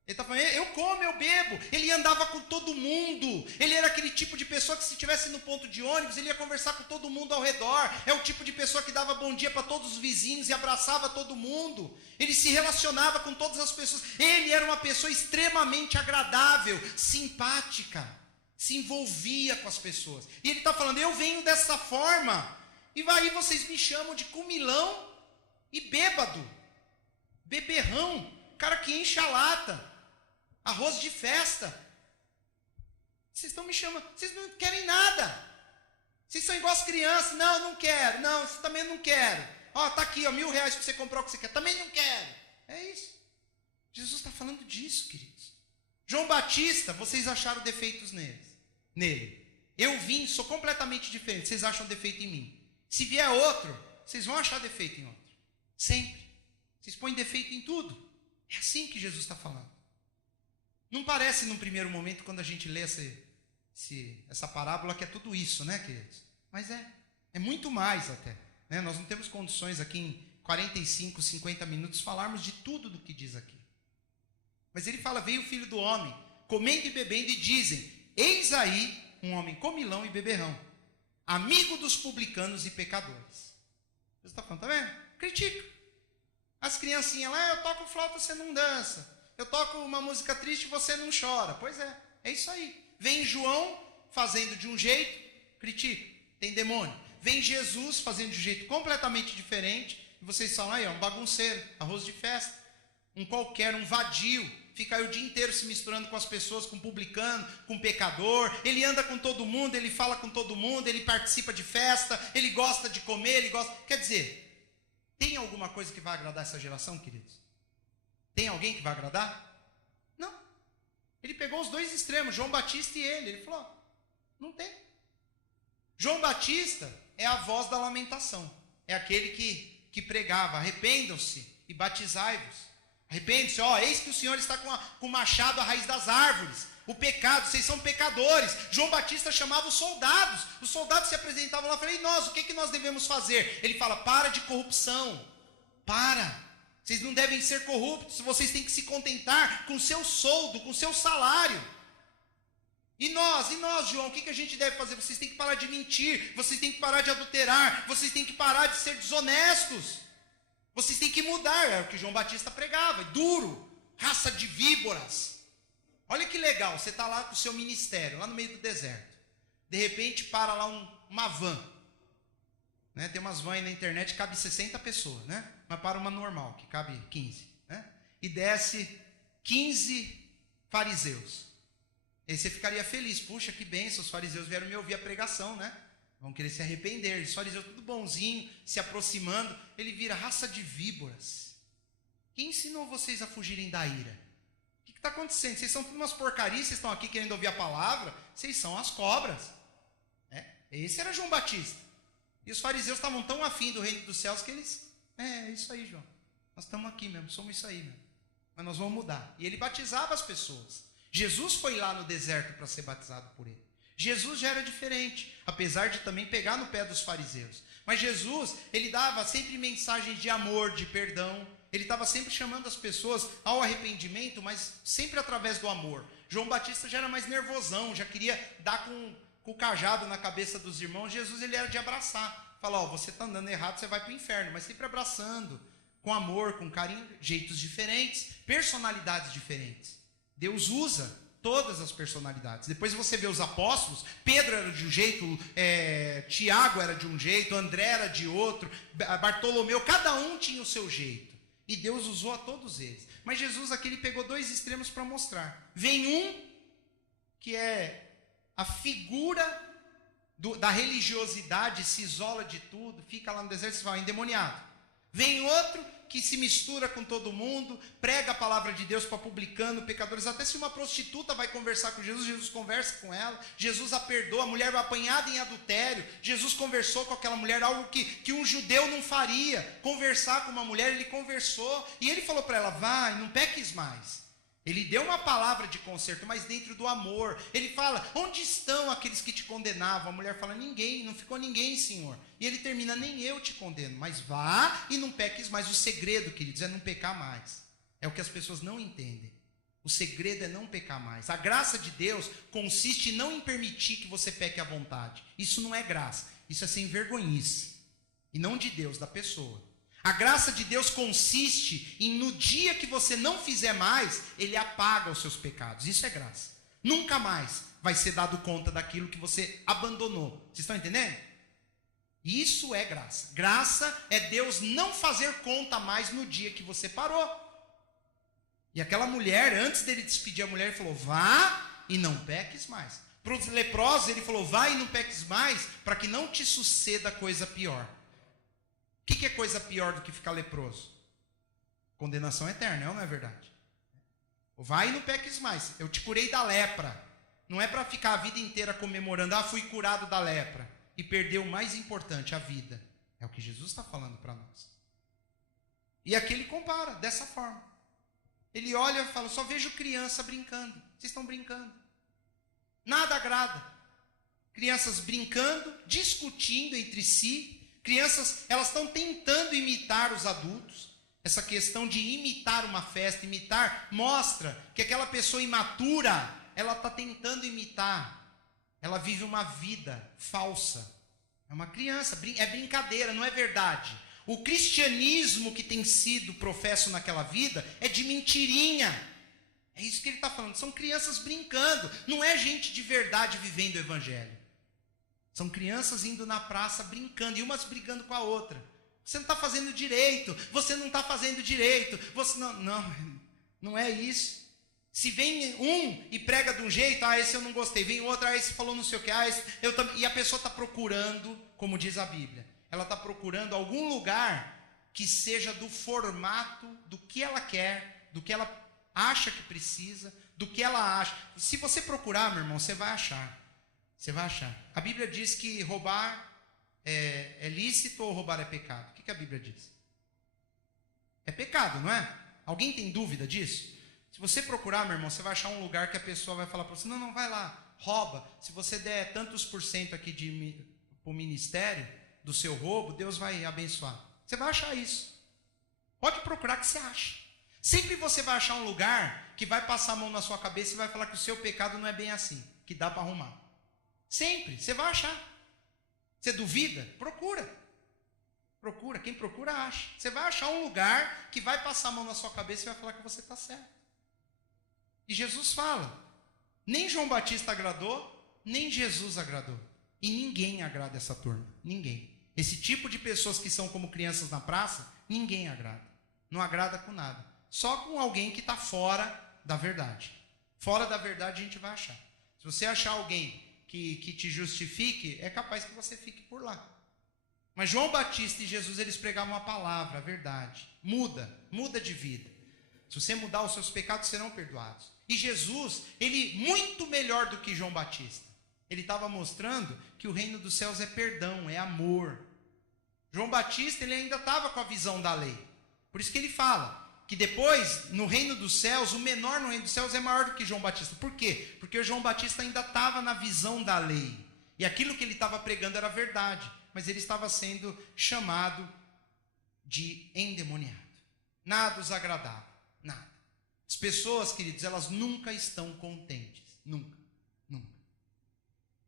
Ele está falando, eu como, eu bebo. Ele andava com todo mundo. Ele era aquele tipo de pessoa que se estivesse no ponto de ônibus, ele ia conversar com todo mundo ao redor. É o tipo de pessoa que dava bom dia para todos os vizinhos e abraçava todo mundo. Ele se relacionava com todas as pessoas. Ele era uma pessoa extremamente agradável, simpática. Se envolvia com as pessoas. E ele está falando, eu venho dessa forma. E aí vocês me chamam de comilão e bêbado. Beberrão. Cara que enche a lata. Arroz de festa. Vocês estão me chamando, vocês não querem nada. Vocês são igual as crianças. Não quero. Não, isso também não quero. Ó, tá aqui, ó, R$1.000 para você comprar o que você quer. Também não quero. É isso. Jesus está falando disso, queridos. João Batista, vocês acharam defeitos nele. Eu vim, sou completamente diferente. Vocês acham defeito em mim. Se vier outro, vocês vão achar defeito em outro. Sempre. Vocês põem defeito em tudo. É assim que Jesus está falando. Não parece num primeiro momento, quando a gente lê essa parábola, que é tudo isso, né, queridos? Mas é muito mais até. Né? Nós não temos condições aqui em 45, 50 minutos falarmos de tudo do que diz aqui. Mas ele fala, veio o filho do homem, comendo e bebendo, e dizem, eis aí um homem comilão e beberrão, amigo dos publicanos e pecadores. Jesus está falando, tá vendo? Critica. As criancinhas lá, eu toco flauta, você não dança. Eu toco uma música triste e você não chora. Pois é isso aí. Vem João fazendo de um jeito, critica, tem demônio. Vem Jesus fazendo de um jeito completamente diferente, e vocês falam, aí, um bagunceiro, arroz de festa, um qualquer, um vadio, fica aí o dia inteiro se misturando com as pessoas, com publicano, com pecador, ele anda com todo mundo, ele fala com todo mundo, ele participa de festa, ele gosta de comer, ele gosta... Quer dizer, tem alguma coisa que vai agradar essa geração, queridos? Tem alguém que vai agradar? Não. Ele pegou os dois extremos, João Batista e ele falou, não tem. João Batista é a voz da lamentação. É aquele que pregava, arrependam-se e batizai-vos. Arrependam-se, eis que o Senhor está com o machado à raiz das árvores. O pecado, vocês são pecadores. João Batista chamava os soldados se apresentavam lá e falavam, e nós, o que nós devemos fazer? Ele fala, para de corrupção. Para. Vocês não devem ser corruptos, vocês têm que se contentar com o seu soldo, com o seu salário. E nós, João, o que a gente deve fazer? Vocês têm que parar de mentir, vocês têm que parar de adulterar, vocês têm que parar de ser desonestos. Vocês têm que mudar, é o que João Batista pregava, duro, raça de víboras. Olha que legal, você está lá com o seu ministério, lá no meio do deserto. De repente para lá uma van. Né? Tem umas vans aí na internet que cabe 60 pessoas, né? Mas para uma normal, que cabe 15. Né? E desce 15 fariseus. Aí você ficaria feliz. Puxa, que bênção, os fariseus vieram me ouvir a pregação, né? Vão querer se arrepender. Os fariseus tudo bonzinho, se aproximando. Ele vira raça de víboras. Quem ensinou vocês a fugirem da ira? O que está acontecendo? Vocês são tudo umas porcarias, vocês estão aqui querendo ouvir a palavra. Vocês são as cobras. Esse era João Batista. E os fariseus estavam tão afim do reino dos céus que eles... É isso aí, João. Nós estamos aqui mesmo, somos isso aí mesmo. Mas nós vamos mudar. E ele batizava as pessoas. Jesus foi lá no deserto para ser batizado por ele. Jesus já era diferente, apesar de também pegar no pé dos fariseus. Mas Jesus, ele dava sempre mensagens de amor, de perdão. Ele estava sempre chamando as pessoas ao arrependimento, mas sempre através do amor. João Batista já era mais nervosão, já queria dar com o cajado na cabeça dos irmãos. Jesus, ele era de abraçar. Falar, você está andando errado, você vai para o inferno. Mas sempre abraçando, com amor, com carinho, jeitos diferentes, personalidades diferentes. Deus usa todas as personalidades. Depois você vê os apóstolos, Pedro era de um jeito, Tiago era de um jeito, André era de outro, Bartolomeu, cada um tinha o seu jeito. E Deus usou a todos eles. Mas Jesus aqui ele pegou dois extremos para mostrar. Vem um que é a figura da religiosidade, se isola de tudo, fica lá no deserto e se vai endemoniado. Vem outro que se mistura com todo mundo, prega a palavra de Deus para publicano, pecadores. Até se uma prostituta vai conversar com Jesus, Jesus conversa com ela, Jesus a perdoa, a mulher vai apanhada em adultério, Jesus conversou com aquela mulher, algo que um judeu não faria, conversar com uma mulher, ele conversou, e ele falou para ela, vai, não peques mais. Ele deu uma palavra de conserto, mas dentro do amor. Ele fala, onde estão aqueles que te condenavam? A mulher fala, ninguém, não ficou ninguém, Senhor. E ele termina, nem eu te condeno, mas vá e não peques mais. O segredo, queridos, é não pecar mais. É o que as pessoas não entendem. O segredo é não pecar mais. A graça de Deus consiste não em permitir que você peque à vontade. Isso não é graça, isso é sem vergonhice. E não de Deus, da pessoa. A graça de Deus consiste em, no dia que você não fizer mais, Ele apaga os seus pecados. Isso é graça. Nunca mais vai ser dado conta daquilo que você abandonou. Vocês estão entendendo? Isso é graça. Graça é Deus não fazer conta mais no dia que você parou. E aquela mulher, antes dele despedir a mulher, ele falou, vá e não peques mais. Para os leprosos, ele falou, vá e não peques mais, para que não te suceda coisa pior. O que é coisa pior do que ficar leproso? Condenação eterna, não é verdade? Vai e não peques mais. Eu te curei da lepra. Não é para ficar a vida inteira comemorando, fui curado da lepra. E perdeu o mais importante, a vida. É o que Jesus está falando para nós. E aqui ele compara dessa forma. Ele olha e fala, só vejo criança brincando. Vocês estão brincando. Nada agrada. Crianças brincando, discutindo entre si. Crianças, elas estão tentando imitar os adultos. Essa questão de imitar uma festa, imitar, mostra que aquela pessoa imatura, ela está tentando imitar. Ela vive uma vida falsa. É uma criança, é brincadeira, não é verdade. O cristianismo que tem sido professo naquela vida é de mentirinha. É isso que ele está falando. São crianças brincando. Não é gente de verdade vivendo o evangelho. São crianças indo na praça brincando, e umas brigando com a outra. Você não está fazendo direito, você não está fazendo direito, você não é isso. Se vem um e prega de um jeito, esse eu não gostei, vem outro, esse falou não sei o que, eu também. E a pessoa está procurando, como diz a Bíblia, ela está procurando algum lugar que seja do formato do que ela quer, do que ela acha que precisa, do que ela acha. Se você procurar, meu irmão, você vai achar. Você vai achar. A Bíblia diz que roubar é lícito ou roubar é pecado. O que a Bíblia diz? É pecado, não é? Alguém tem dúvida disso? Se você procurar, meu irmão, você vai achar um lugar que a pessoa vai falar para você, não, vai lá, rouba. Se você der tantos por cento aqui para o ministério do seu roubo, Deus vai abençoar. Você vai achar isso. Pode procurar que você acha. Sempre você vai achar um lugar que vai passar a mão na sua cabeça e vai falar que o seu pecado não é bem assim, que dá para arrumar. Sempre, você vai achar. Você duvida? Procura. Procura, quem procura acha. Você vai achar um lugar que vai passar a mão na sua cabeça e vai falar que você está certo. E Jesus fala, nem João Batista agradou, nem Jesus agradou. E ninguém agrada essa turma, ninguém. Esse tipo de pessoas que são como crianças na praça, ninguém agrada. Não agrada com nada. Só com alguém que está fora da verdade. Fora da verdade a gente vai achar. Se você achar alguém que te justifique, é capaz que você fique por lá. Mas João Batista e Jesus, eles pregavam a palavra, a verdade. Muda de vida. Se você mudar, os seus pecados serão perdoados. E Jesus, ele muito melhor do que João Batista. Ele estava mostrando que o reino dos céus é perdão, é amor. João Batista, ele ainda estava com a visão da lei. Por isso que ele fala que depois, no reino dos céus, o menor no reino dos céus é maior do que João Batista. Por quê? Porque o João Batista ainda estava na visão da lei. E aquilo que ele estava pregando era verdade. Mas ele estava sendo chamado de endemoniado. Nada os agradava. Nada. As pessoas, queridos, elas nunca estão contentes. Nunca.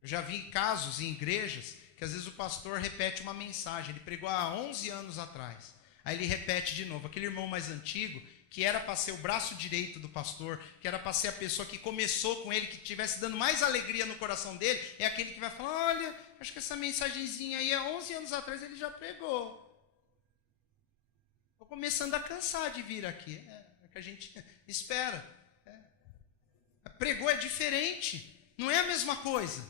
Eu já vi casos em igrejas que às vezes o pastor repete uma mensagem. Ele pregou há 11 anos atrás. Aí ele repete de novo. Aquele irmão mais antigo, que era para ser o braço direito do pastor, que era para ser a pessoa que começou com ele, que estivesse dando mais alegria no coração dele, é aquele que vai falar, olha, acho que essa mensagenzinha aí há 11 anos atrás ele já pregou. Estou começando a cansar de vir aqui. É que a gente espera. Pregou é diferente. Não é a mesma coisa.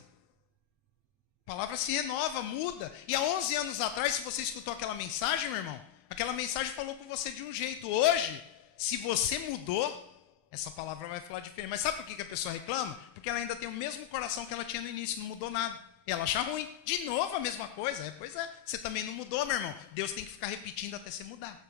A palavra se renova, muda. E há 11 anos atrás, se você escutou aquela mensagem, meu irmão, aquela mensagem falou com você de um jeito. Hoje, se você mudou, essa palavra vai falar diferente. Mas sabe por que a pessoa reclama? Porque ela ainda tem o mesmo coração que ela tinha no início, não mudou nada. E ela acha ruim. De novo a mesma coisa. Pois é, você também não mudou, meu irmão. Deus tem que ficar repetindo até você mudar.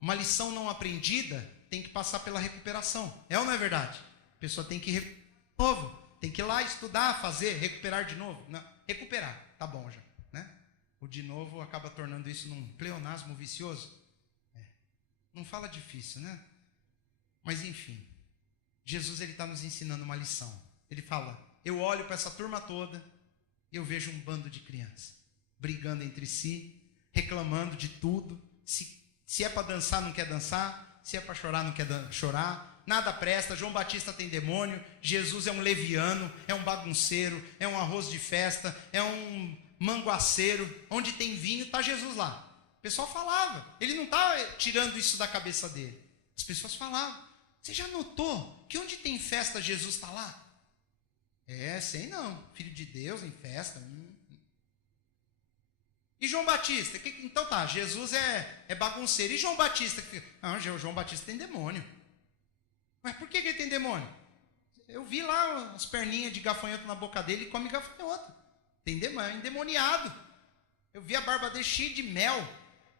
Uma lição não aprendida tem que passar pela recuperação. É ou não é verdade? A pessoa tem que recuperar de novo. Tem que ir lá estudar, fazer, recuperar de novo. Não, recuperar, tá bom já. Né? O de novo acaba tornando isso num pleonasmo vicioso. Não fala difícil, né? Mas enfim, Jesus ele está nos ensinando uma lição. Ele fala, eu olho para essa turma toda e eu vejo um bando de crianças brigando entre si, reclamando de tudo. Se é para dançar, não quer dançar. Se é para chorar, não quer chorar. Nada presta, João Batista tem demônio, Jesus é um leviano, é um bagunceiro, é um arroz de festa, é um manguaceiro. Onde tem vinho, está Jesus lá. O pessoal falava, ele não está tirando isso da cabeça dele. As pessoas falavam. Você já notou que onde tem festa, Jesus está lá? Sei não, filho de Deus em festa. E João Batista? Então tá, Jesus é bagunceiro. E João Batista? Não, João Batista tem demônio. Mas por que ele tem demônio? Eu vi lá as perninhas de gafanhoto na boca dele e come gafanhoto. Tem demônio, é endemoniado. Eu vi a barba dele cheia de mel.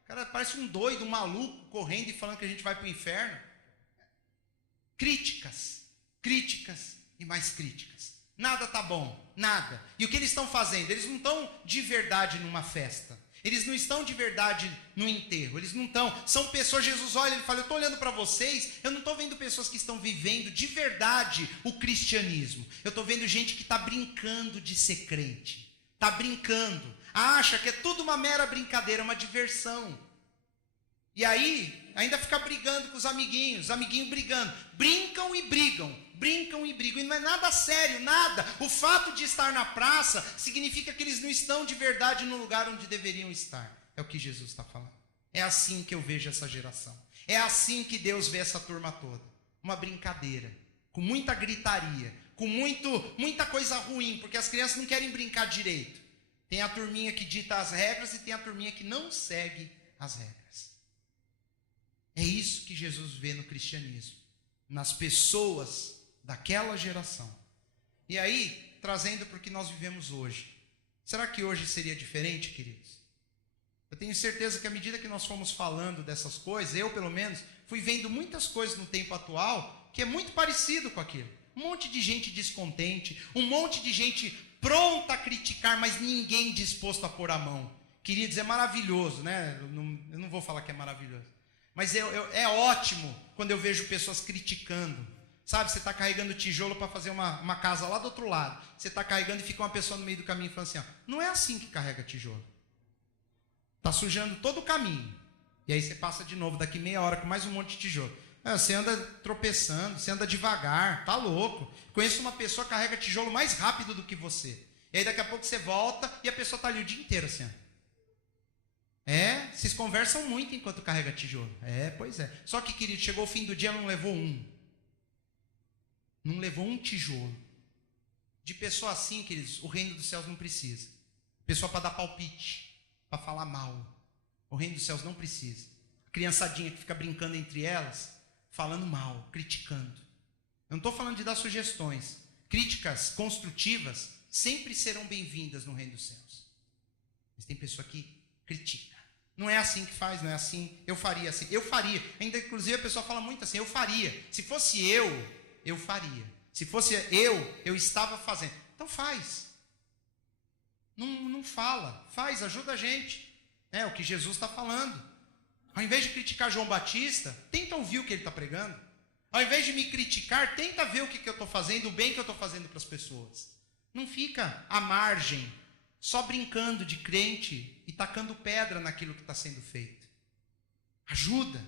O cara parece um doido, um maluco, correndo e falando que a gente vai para o inferno. Críticas e mais críticas. Nada tá bom, nada. E o que eles estão fazendo? Eles não estão de verdade numa festa. Eles não estão de verdade no enterro. Eles não estão. São pessoas, Jesus olha, ele fala, eu estou olhando para vocês, eu não estou vendo pessoas que estão vivendo de verdade o cristianismo. Eu estou vendo gente que está brincando de ser crente. Está brincando. Acha que é tudo uma mera brincadeira, uma diversão. E aí, ainda fica brigando com os amiguinhos brigando. Brincam e brigam. E não é nada sério, nada. O fato de estar na praça significa que eles não estão de verdade no lugar onde deveriam estar. É o que Jesus está falando. É assim que eu vejo essa geração. É assim que Deus vê essa turma toda. Uma brincadeira, com muita gritaria, com muita coisa ruim, porque as crianças não querem brincar direito. Tem a turminha que dita as regras e tem a turminha que não segue as regras. É isso que Jesus vê no cristianismo, nas pessoas daquela geração. E aí, trazendo para o que nós vivemos hoje. Será que hoje seria diferente, queridos? Eu tenho certeza que à medida que nós fomos falando dessas coisas, eu pelo menos, fui vendo muitas coisas no tempo atual que é muito parecido com aquilo. Um monte de gente descontente, um monte de gente pronta a criticar, mas ninguém disposto a pôr a mão. Queridos, é maravilhoso, né? Eu não vou falar que é maravilhoso. Mas é ótimo quando eu vejo pessoas criticando. Sabe, você está carregando tijolo para fazer uma casa lá do outro lado. Você está carregando e fica uma pessoa no meio do caminho falando assim, ó, não é assim que carrega tijolo. Está sujando todo o caminho. E aí você passa de novo daqui meia hora com mais um monte de tijolo. Você anda tropeçando, você anda devagar, tá louco. Conheço uma pessoa que carrega tijolo mais rápido do que você. E aí daqui a pouco você volta e a pessoa está ali o dia inteiro assim. Vocês conversam muito enquanto carrega tijolo. Pois é. Só que, querido, chegou o fim do dia, não levou um. Não levou um tijolo. De pessoa assim, queridos, o reino dos céus não precisa. Pessoa para dar palpite, para falar mal. O reino dos céus não precisa. A criançadinha que fica brincando entre elas, falando mal, criticando. Eu não estou falando de dar sugestões. Críticas construtivas sempre serão bem-vindas no reino dos céus. Mas tem pessoa que critica. Não é assim que faz, não é assim. Eu faria assim. Eu faria. Ainda, inclusive, a pessoa fala muito assim, eu faria. Se fosse eu faria. Se fosse eu estava fazendo. Então faz. Não fala. Faz, ajuda a gente. É o que Jesus está falando. Ao invés de criticar João Batista, tenta ouvir o que ele está pregando. Ao invés de me criticar, tenta ver o que eu estou fazendo, o bem que eu estou fazendo para as pessoas. Não fica à margem, só brincando de crente e tacando pedra naquilo que está sendo feito. Ajuda.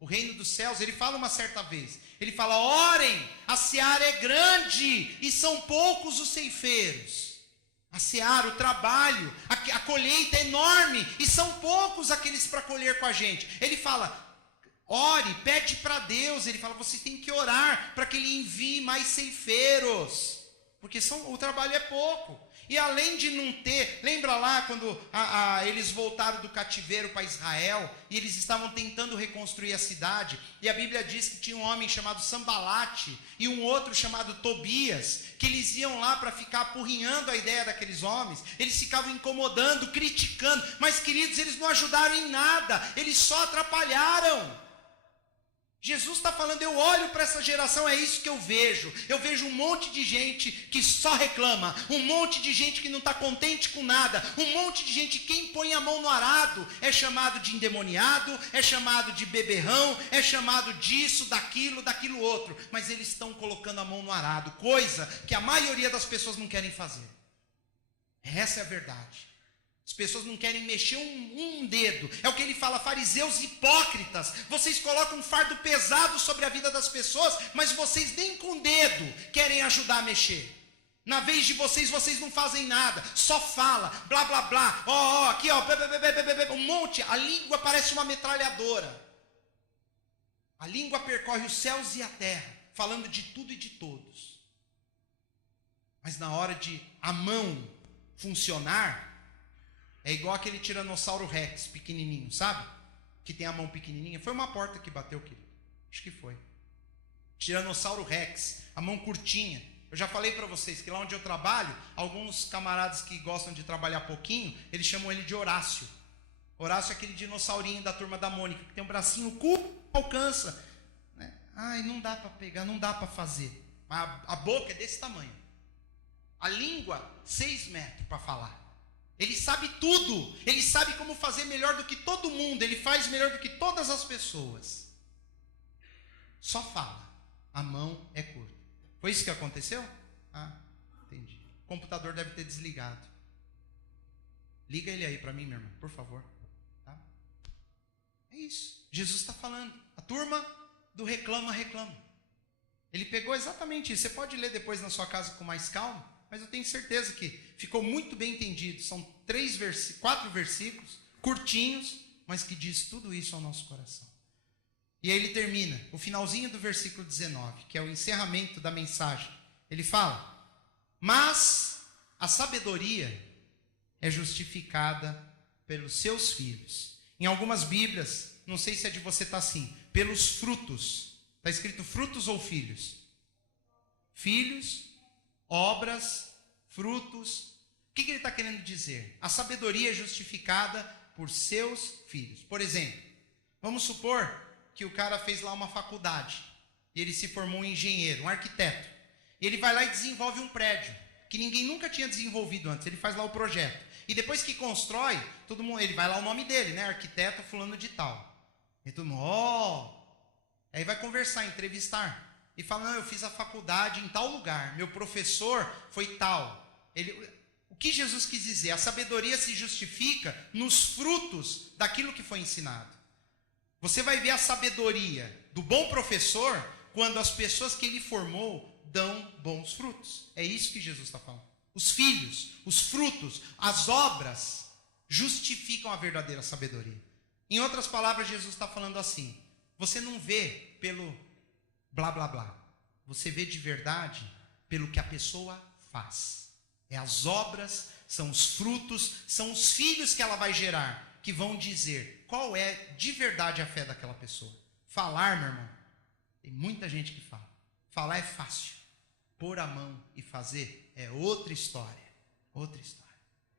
O reino dos céus, ele fala uma certa vez. Ele fala, orem, a seara é grande e são poucos os ceifeiros. A seara, o trabalho, a colheita é enorme e são poucos aqueles para colher com a gente. Ele fala, ore, pede para Deus. Ele fala, vocês têm que orar para que Ele envie mais ceifeiros. Porque o trabalho é pouco. E além de não ter, lembra lá quando eles voltaram do cativeiro para Israel e eles estavam tentando reconstruir a cidade, e a Bíblia diz que tinha um homem chamado Sambalate e um outro chamado Tobias, que eles iam lá para ficar apurrinhando a ideia daqueles homens, eles ficavam incomodando, criticando, mas queridos, eles não ajudaram em nada, eles só atrapalharam. Jesus está falando, eu olho para essa geração, é isso que eu vejo um monte de gente que só reclama, um monte de gente que não está contente com nada, um monte de gente, quem põe a mão no arado é chamado de endemoniado, é chamado de beberrão, é chamado disso, daquilo outro, mas eles estão colocando a mão no arado, coisa que a maioria das pessoas não querem fazer. Essa é a verdade. As pessoas não querem mexer um dedo. É o que ele fala, fariseus hipócritas. Vocês colocam um fardo pesado sobre a vida das pessoas, mas vocês nem com o dedo querem ajudar a mexer. Na vez de vocês não fazem nada. Só fala, blá, blá, blá. Aqui, um monte. A língua parece uma metralhadora. A língua percorre os céus e a terra, falando de tudo e de todos. Mas na hora de a mão funcionar, é igual aquele Tiranossauro Rex pequenininho, sabe? Que tem a mão pequenininha. Foi uma porta que bateu, querido. Acho que foi. Tiranossauro Rex, a mão curtinha. Eu já falei para vocês que lá onde eu trabalho, alguns camaradas que gostam de trabalhar pouquinho, eles chamam ele de Horácio. Horácio é aquele dinossaurinho da Turma da Mônica, que tem um bracinho curto, alcança. Né? Ai, não dá para pegar, não dá para fazer. Mas a boca é desse tamanho. A língua, 6 metros para falar. Ele sabe tudo, ele sabe como fazer melhor do que todo mundo, ele faz melhor do que todas as pessoas. Só fala, a mão é curta. Foi isso que aconteceu? Entendi. O computador deve ter desligado. Liga ele aí para mim, meu irmão, por favor. Tá? É isso, Jesus está falando. A turma do reclama. Ele pegou exatamente isso. Você pode ler depois na sua casa com mais calma. Mas eu tenho certeza que ficou muito bem entendido. São 4 versículos, curtinhos, mas que diz tudo isso ao nosso coração. E aí ele termina, o finalzinho do versículo 19, que é o encerramento da mensagem. Ele fala, mas a sabedoria é justificada pelos seus filhos. Em algumas Bíblias, não sei se é de você está assim, pelos frutos. Está escrito frutos ou filhos? Filhos, obras, frutos. O que ele está querendo dizer? A sabedoria é justificada por seus filhos. Por exemplo, vamos supor que o cara fez lá uma faculdade e ele se formou um engenheiro, um arquiteto. E ele vai lá e desenvolve um prédio que ninguém nunca tinha desenvolvido antes. Ele faz lá o projeto. E depois que constrói, todo mundo, ele vai lá o nome dele, né? Arquiteto fulano de tal. E todo mundo, Aí vai conversar, entrevistar. E fala, não, eu fiz a faculdade em tal lugar, meu professor foi tal. O que Jesus quis dizer? A sabedoria se justifica nos frutos daquilo que foi ensinado. Você vai ver a sabedoria do bom professor quando as pessoas que ele formou dão bons frutos. É isso que Jesus está falando. Os filhos, os frutos, as obras justificam a verdadeira sabedoria. Em outras palavras, Jesus está falando assim: você não vê pelo blá blá blá. Você vê de verdade pelo que a pessoa faz. É as obras, são os frutos, são os filhos que ela vai gerar que vão dizer qual é de verdade a fé daquela pessoa. Falar, meu irmão, tem muita gente que fala. Falar é fácil. Pôr a mão e fazer é outra história. Outra história.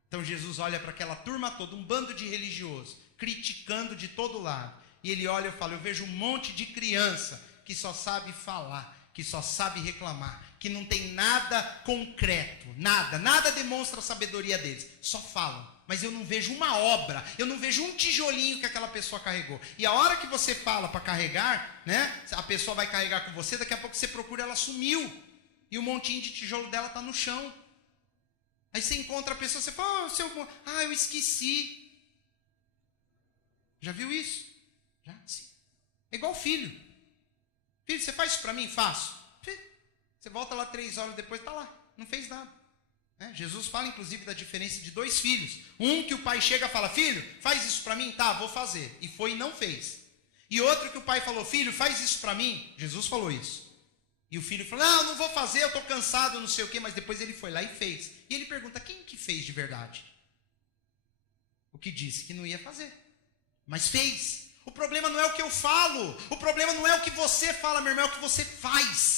Então Jesus olha para aquela turma toda, um bando de religiosos, criticando de todo lado. E ele olha e fala, eu vejo um monte de criança que só sabe falar, que só sabe reclamar, que não tem nada concreto, nada demonstra a sabedoria deles, só falam. Mas eu não vejo uma obra, eu não vejo um tijolinho que aquela pessoa carregou. E a hora que você fala para carregar, né, a pessoa vai carregar com você, daqui a pouco você procura, ela sumiu. E o montinho de tijolo dela está no chão. Aí você encontra a pessoa, você fala, eu esqueci. Já viu isso? Já? Sim. É igual filho. Filho, você faz isso para mim? Faço. Você volta lá 3 horas depois, está lá, não fez nada. Jesus fala inclusive da diferença de 2 filhos. Um que o pai chega e fala, filho, faz isso para mim? Tá, vou fazer. E foi e não fez. E outro que o pai falou, filho, faz isso para mim? Jesus falou isso. E o filho falou, não vou fazer, eu estou cansado, não sei o quê. Mas depois ele foi lá e fez. E ele pergunta, quem que fez de verdade? O que disse que não ia fazer, mas fez. O problema não é o que eu falo. O problema não é o que você fala, meu irmão, é o que você faz.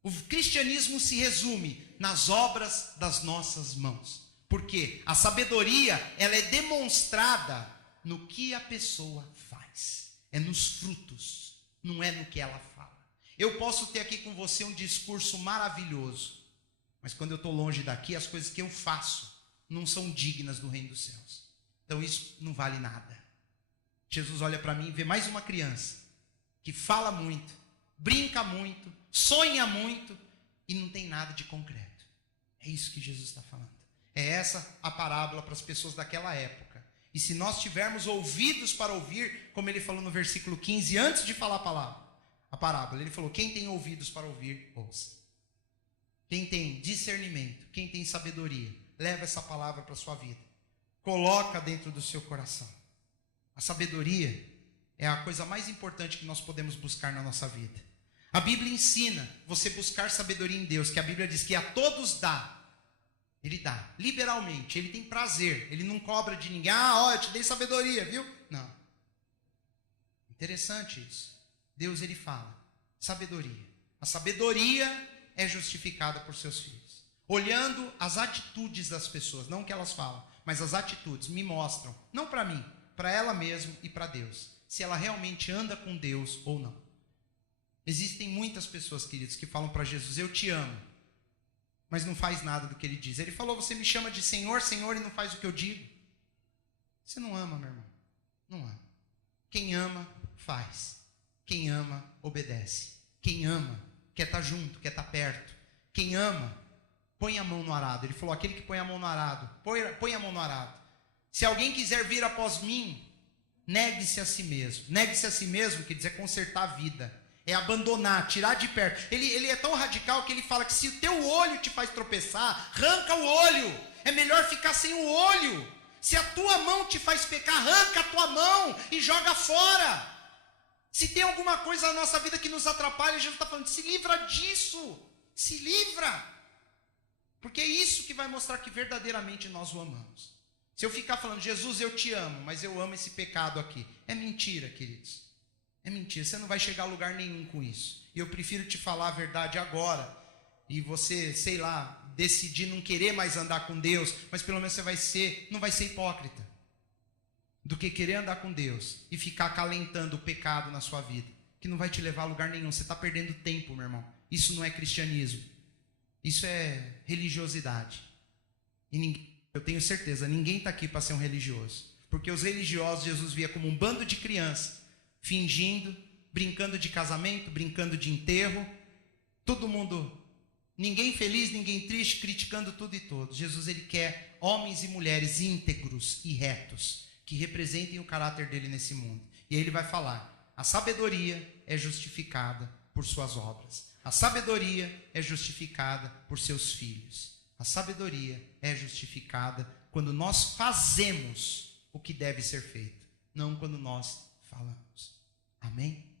O cristianismo se resume nas obras das nossas mãos. Porque a sabedoria, ela é demonstrada no que a pessoa faz. É nos frutos, não é no que ela fala. Eu posso ter aqui com você um discurso maravilhoso, mas quando eu estou longe daqui, as coisas que eu faço não são dignas do reino dos céus. Então isso não vale nada. Jesus olha para mim e vê mais uma criança que fala muito, brinca muito, sonha muito e não tem nada de concreto. É isso que Jesus está falando. É essa a parábola para as pessoas daquela época. E se nós tivermos ouvidos para ouvir, como ele falou no versículo 15, antes de falar a parábola, ele falou, quem tem ouvidos para ouvir, ouça. Quem tem discernimento, quem tem sabedoria, leva essa palavra para a sua vida. Coloca dentro do seu coração. A sabedoria é a coisa mais importante que nós podemos buscar na nossa vida. A Bíblia ensina você buscar sabedoria em Deus, que a Bíblia diz que a todos dá. Ele dá, liberalmente, ele tem prazer, ele não cobra de ninguém. Eu te dei sabedoria, viu? Não. Interessante isso. Deus, ele fala, sabedoria. A sabedoria é justificada por seus filhos. Olhando as atitudes das pessoas, não o que elas falam, mas as atitudes me mostram, não para mim, para ela mesma e para Deus, se ela realmente anda com Deus ou não. Existem muitas pessoas, queridos, que falam para Jesus, eu te amo, mas não faz nada do que ele diz. Ele falou, você me chama de Senhor, Senhor, e não faz o que eu digo. Você não ama, meu irmão. Não ama. Quem ama, faz. Quem ama, obedece. Quem ama, quer estar junto, quer estar perto. Quem ama, põe a mão no arado. Ele falou, aquele que põe a mão no arado, põe a mão no arado. Se alguém quiser vir após mim, negue-se a si mesmo. Negue-se a si mesmo, quer dizer, consertar a vida. É abandonar, tirar de perto. Ele é tão radical que ele fala que se o teu olho te faz tropeçar, arranca o olho. É melhor ficar sem o olho. Se a tua mão te faz pecar, arranca a tua mão e joga fora. Se tem alguma coisa na nossa vida que nos atrapalha, Jesus está falando, se livra disso. Se livra. Porque é isso que vai mostrar que verdadeiramente nós o amamos. Se eu ficar falando, Jesus, eu te amo, mas eu amo esse pecado aqui. É mentira, queridos. É mentira, você não vai chegar a lugar nenhum com isso. E eu prefiro te falar a verdade agora. E você, sei lá, decidir não querer mais andar com Deus, mas pelo menos você não vai ser hipócrita. Do que querer andar com Deus e ficar acalentando o pecado na sua vida. Que não vai te levar a lugar nenhum. Você está perdendo tempo, meu irmão. Isso não é cristianismo. Isso é religiosidade. E ninguém Eu tenho certeza, ninguém está aqui para ser um religioso. Porque os religiosos Jesus via como um bando de crianças, fingindo, brincando de casamento, brincando de enterro, todo mundo, ninguém feliz, ninguém triste, criticando tudo e todos. Jesus, ele quer homens e mulheres íntegros e retos, que representem o caráter dele nesse mundo. E aí ele vai falar, a sabedoria é justificada por suas obras. A sabedoria é justificada por seus filhos. A sabedoria é justificada quando nós fazemos o que deve ser feito, não quando nós falamos. Amém?